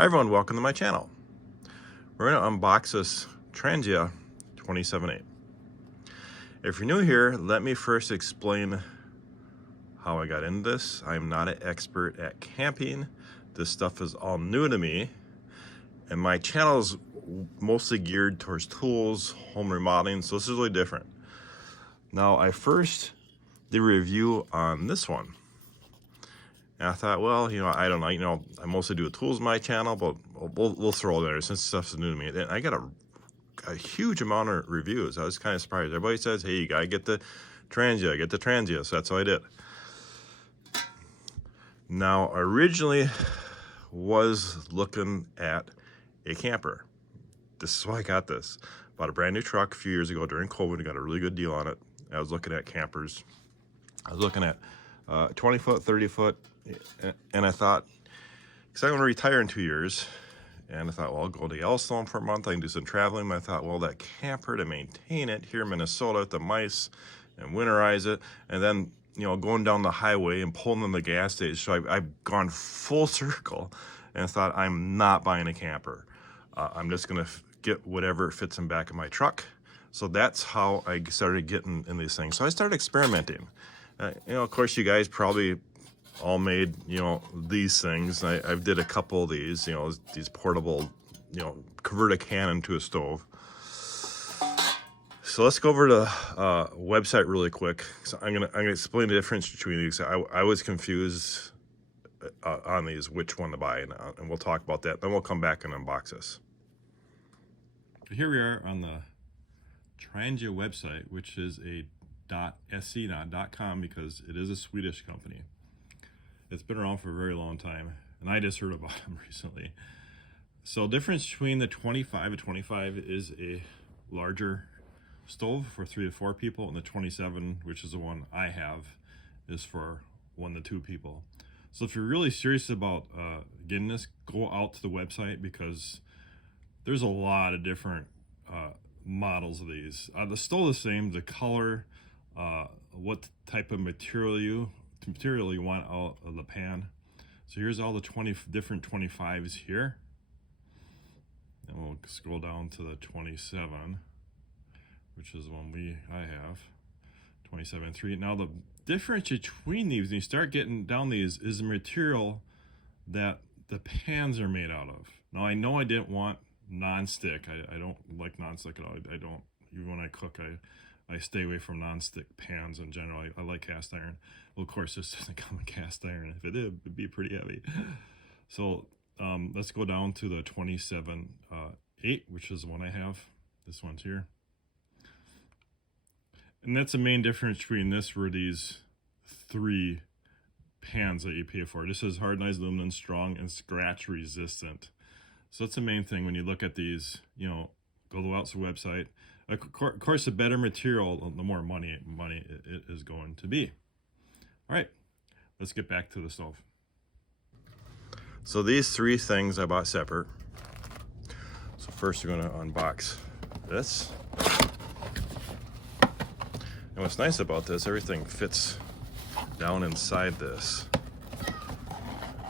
Hi everyone, welcome to my channel. We're going to unbox this Trangia 27.8. If you're new here, let me first explain how I got into this. I'm not an expert at camping. This stuff is all new to me. And my channel is mostly geared towards tools, home remodeling, so this is really different. Now, I first did a review on this one. And I thought, well, I don't know, I mostly do tools on my channel, but we'll throw it there since stuff's new to me. And I got a huge amount of reviews. I was kind of surprised. Everybody says, hey, you gotta get the Trangia, so that's what I did. Now, originally was looking at a camper. This is why I got this. Bought a brand new truck a few years ago during COVID. Got a really good deal on it. I was looking at campers. I was looking at 20 foot, 30 foot, and I thought, because I'm going to retire in 2 years, and I thought, well, I'll go to Yellowstone for a month. I can do some traveling. But I thought, well, that camper, to maintain it here in Minnesota with the mice and winterize it, and then going down the highway and pulling in the gas station. So I've gone full circle, and I thought, I'm not buying a camper. I'm just going to get whatever fits in back of my truck. So that's how I started getting in these things. So I started experimenting. Of course, you guys probably all made, these things. I've did a couple of these, these portable, convert a can into a stove. So let's go over to the website really quick. So I'm gonna explain the difference between these. I was confused on these, which one to buy, and we'll talk about that. Then we'll come back and unbox this. Here we are on the Trangia website, which is a .se, not .com, because it is a Swedish company. It's been around for a very long time, and I just heard about them recently. So difference between the 25 is a larger stove for 3 to 4 people, and the 27, which is the one I have, is for 1 to 2 people. So if you're really serious about getting this, go out to the website, because there's a lot of different models of these. The still the same, the color, what type of material you want out of the pan. So here's all the 20 different 25s here, and we'll scroll down to the 27, which is the one I have, 27.3. Now the difference between these, when you start getting down these, is the material that the pans are made out of. Now I know I didn't want non-stick. I don't like non-stick at all. I don't, even when I cook, I stay away from non-stick pans in general. I like cast iron. Well, of course, this doesn't come in cast iron. If it did, it'd be pretty heavy. So let's go down to the 27.8, which is the one I have. This one's here. And that's the main difference between this, were these 3 pans that you pay for. This is hardenized aluminum, strong and scratch resistant. So that's the main thing when you look at these. Go out to the website. Of course, the better material, the more money it is going to be. All right, let's get back to the stove. So these 3 things I bought separate. So first we're going to unbox this. And what's nice about this, everything fits down inside this.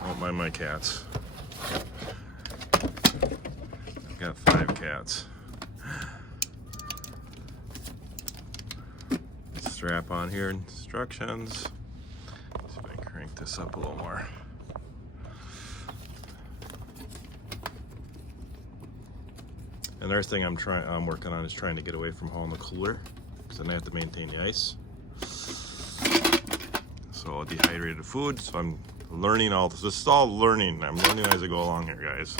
Don't mind my cats. I've got 5 cats. Strap on here, instructions. See if I can crank this up a little more. Another thing I'm working on is trying to get away from hauling the cooler, because then I have to maintain the ice. So dehydrated food. So I'm learning all this. This is all learning. I'm learning as I go along here, guys.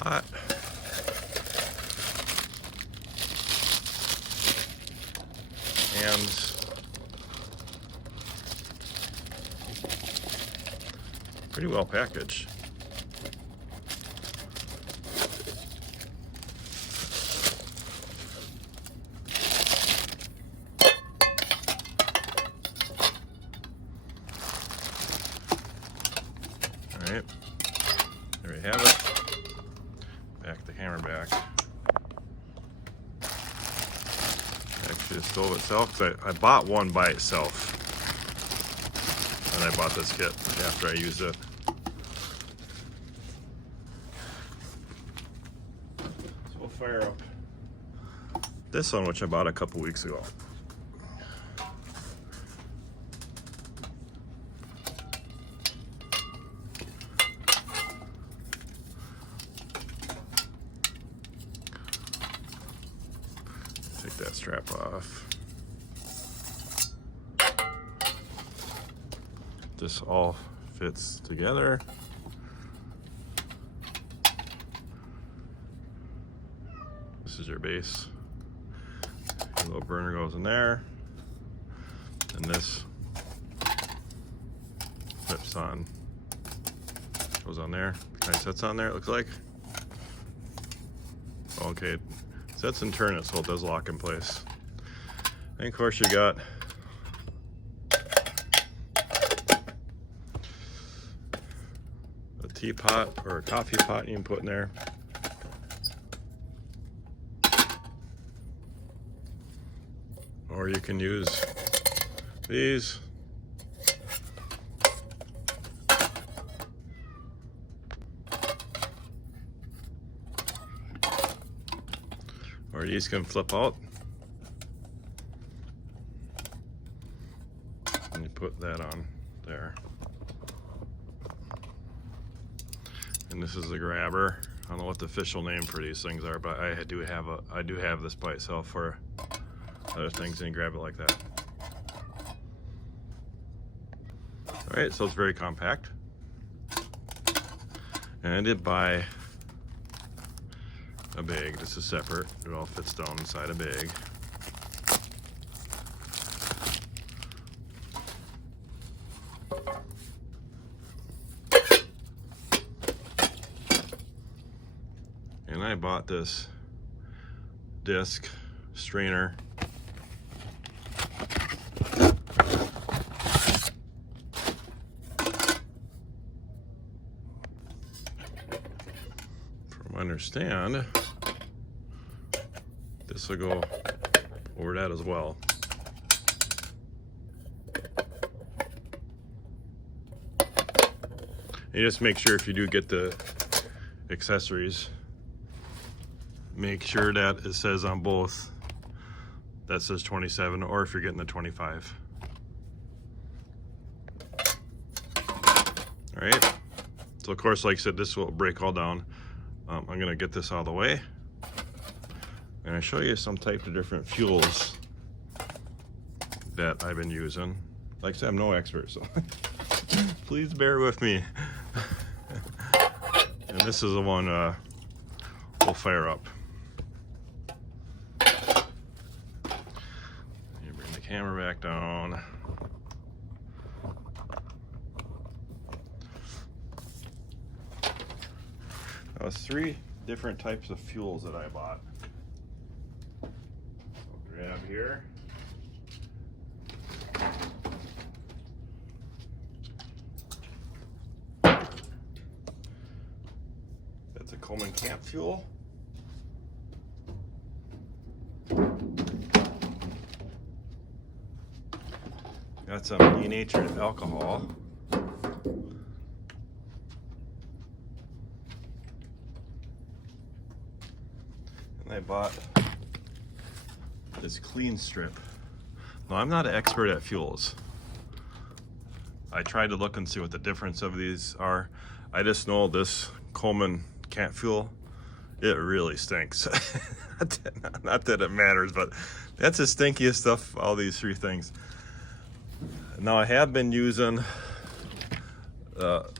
Pot. And pretty well packaged. right, there we have it. Back the hammer back. Actually, the stove itself, because I bought one by itself, and I bought this kit after I used it. So we'll fire up this one, which I bought a couple weeks ago. Take that strap off. This all fits together. This is your base. Your little burner goes in there. And this flips on. Goes on there. Kind of sets on there, it looks like. Okay. Sets and turn it so it does lock in place. And of course you got a teapot or a coffee pot you can put in there. Or you can use these. Or these can flip out. And you put that on there. And this is a grabber. I don't know what the official name for these things are, but I do have this by itself for other things, and you grab it like that. Alright, so it's very compact. And I did buy a bag. This is separate. It all fits down inside a bag. And I bought this disc strainer. From what I understand, this will go over that as well. You just make sure if you do get the accessories, make sure that it says on both that says 27, or if you're getting the 25. All right. So of course, like I said, this will break all down. I'm gonna get this out of the way. And I show you some type of different fuels that I've been using. Like I said, I'm no expert, so please bear with me. And this is the one we'll fire up. You bring the camera back down. Now, it's 3 different types of fuels that I bought. Grab here. That's a Coleman camp fuel. Got some denatured alcohol. And I bought this clean strip. Now, I'm not an expert at fuels. I tried to look and see what the difference of these are. I just know this Coleman camp fuel, it really stinks. Not that it matters, but that's the stinkiest stuff, all these 3 things. Now, I have been using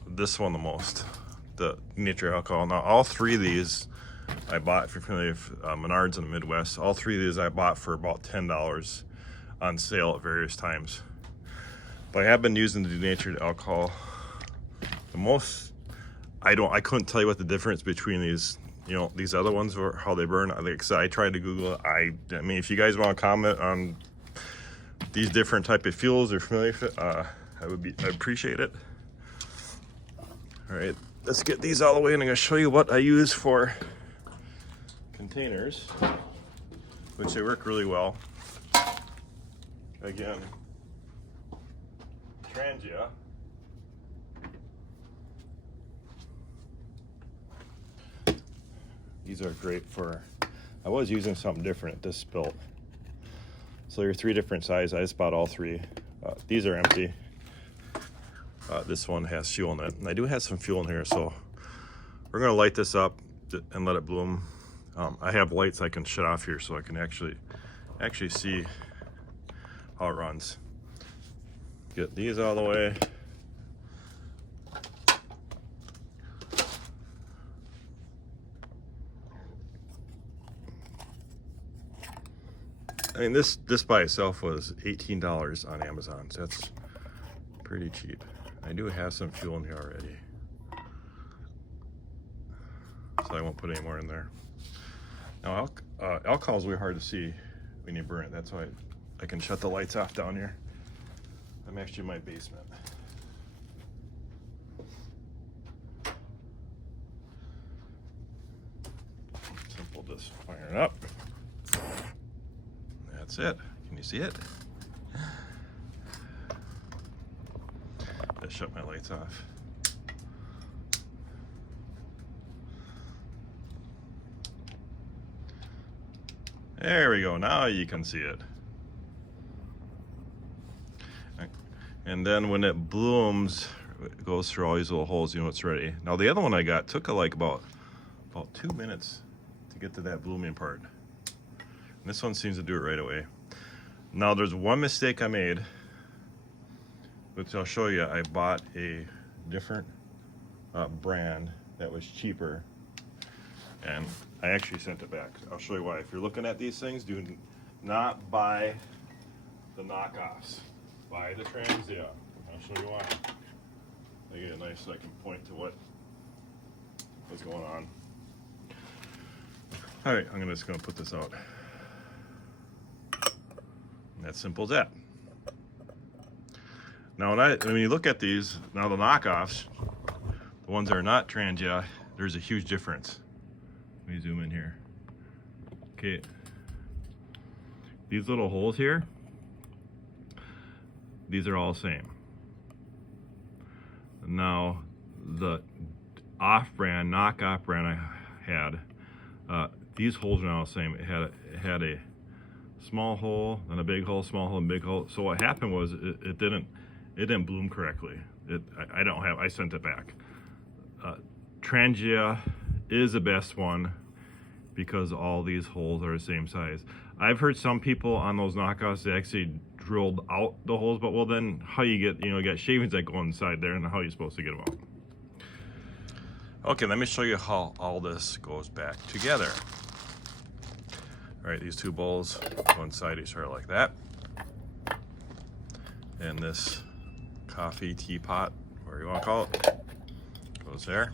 this one the most, the denatured alcohol. Now, all 3 of these I bought, if you're familiar with Menards in the Midwest, all 3 of these I bought for about $10 on sale at various times. But I have been using the denatured alcohol the most. I couldn't tell you what the difference between these, these other ones or how they burn. Like I said, I tried to Google it. I mean, if you guys want to comment on these different type of fuels or familiar with it, I'd appreciate it. All right, let's get these all the way, and I'm gonna show you what I use for containers, which they work really well. Again, Trangia. These are great for, I was using something different, this spilt. So there are 3 different sizes. I just bought all 3. These are empty. This one has fuel in it. And I do have some fuel in here, so we're gonna light this up and let it bloom. I have lights I can shut off here so I can actually see how it runs. Get these out of the way. I mean, this by itself was $18 on Amazon, so that's pretty cheap. I do have some fuel in here already, so I won't put any more in there. Now, alcohol is really hard to see when you burn it. That's why I can shut the lights off down here. I'm actually in my basement. Simple, just fire it up. That's it. Can you see it? Just shut my lights off. There we go. Now you can see it. And then when it blooms, it goes through all these little holes, you know it's ready. Now the other one I got took like about 2 minutes to get to that blooming part. And this one seems to do it right away. Now there's one mistake I made, which I'll show you. I bought a different brand that was cheaper, and I actually sent it back. I'll show you why. If you're looking at these things, do not buy the knockoffs. Buy the Transia. I'll show you why. I get it nice so I can point to what's going on. All right, I'm just gonna put this out. And that's simple as that. Now when you look at these, now the knockoffs, the ones that are not Trangia, there's a huge difference. Let me zoom in here. Okay, these little holes here, these are all the same. Now the off-brand, knockoff brand I had, these holes are not the same. It had a small hole, then a big hole, small hole, and big hole. So what happened was it didn't bloom correctly. I sent it back. Trangia is the best one because all these holes are the same size. I've heard some people on those knockoffs, they actually drilled out the holes, but well then how you get, you got shavings that go inside there, and how are you supposed to get them out? Okay, let me show you how all this goes back together. All right, these 2 bowls go inside each other like that. And this coffee teapot, whatever you want to call it, goes there.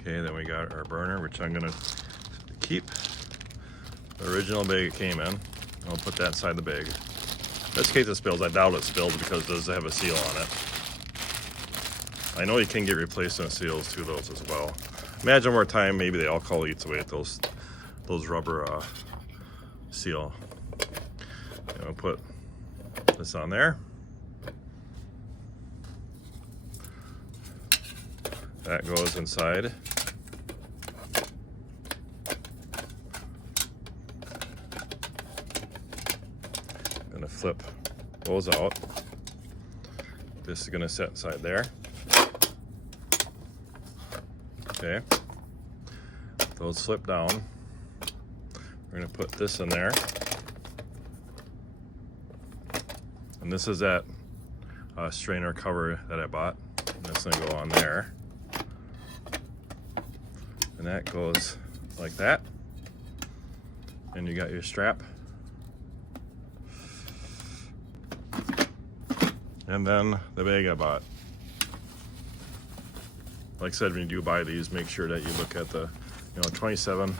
Okay, then we got our burner, which I'm gonna keep the original bag it came in. I'll put that inside the bag. In this case it spills. I doubt it spills because it does have a seal on it. I know you can get replacement seals to those as well. Imagine more time, maybe the alcohol eats away at those rubber seal. I'll put this on there. That goes inside. Gonna flip those out. This is gonna sit inside there. Okay. Those slip down. We're gonna put this in there. And this is that strainer cover that I bought. That's gonna go on there. And that goes like that. And you got your strap. And then the bag I bought. Like I said, when you do buy these, make sure that you look at the 27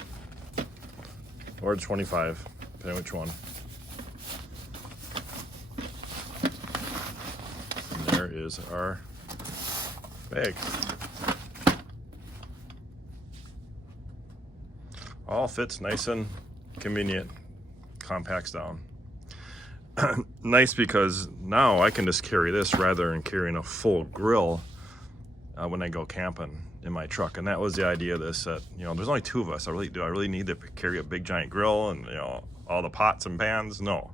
or 25, depending which one. And there is our bag. All fits nice and convenient, compacts down. Nice because now I can just carry this rather than carrying a full grill when I go camping in my truck. And that was the idea of this, that, you know, there's only two of us. Do I really need to carry a big giant grill and, you know, all the pots and pans? No.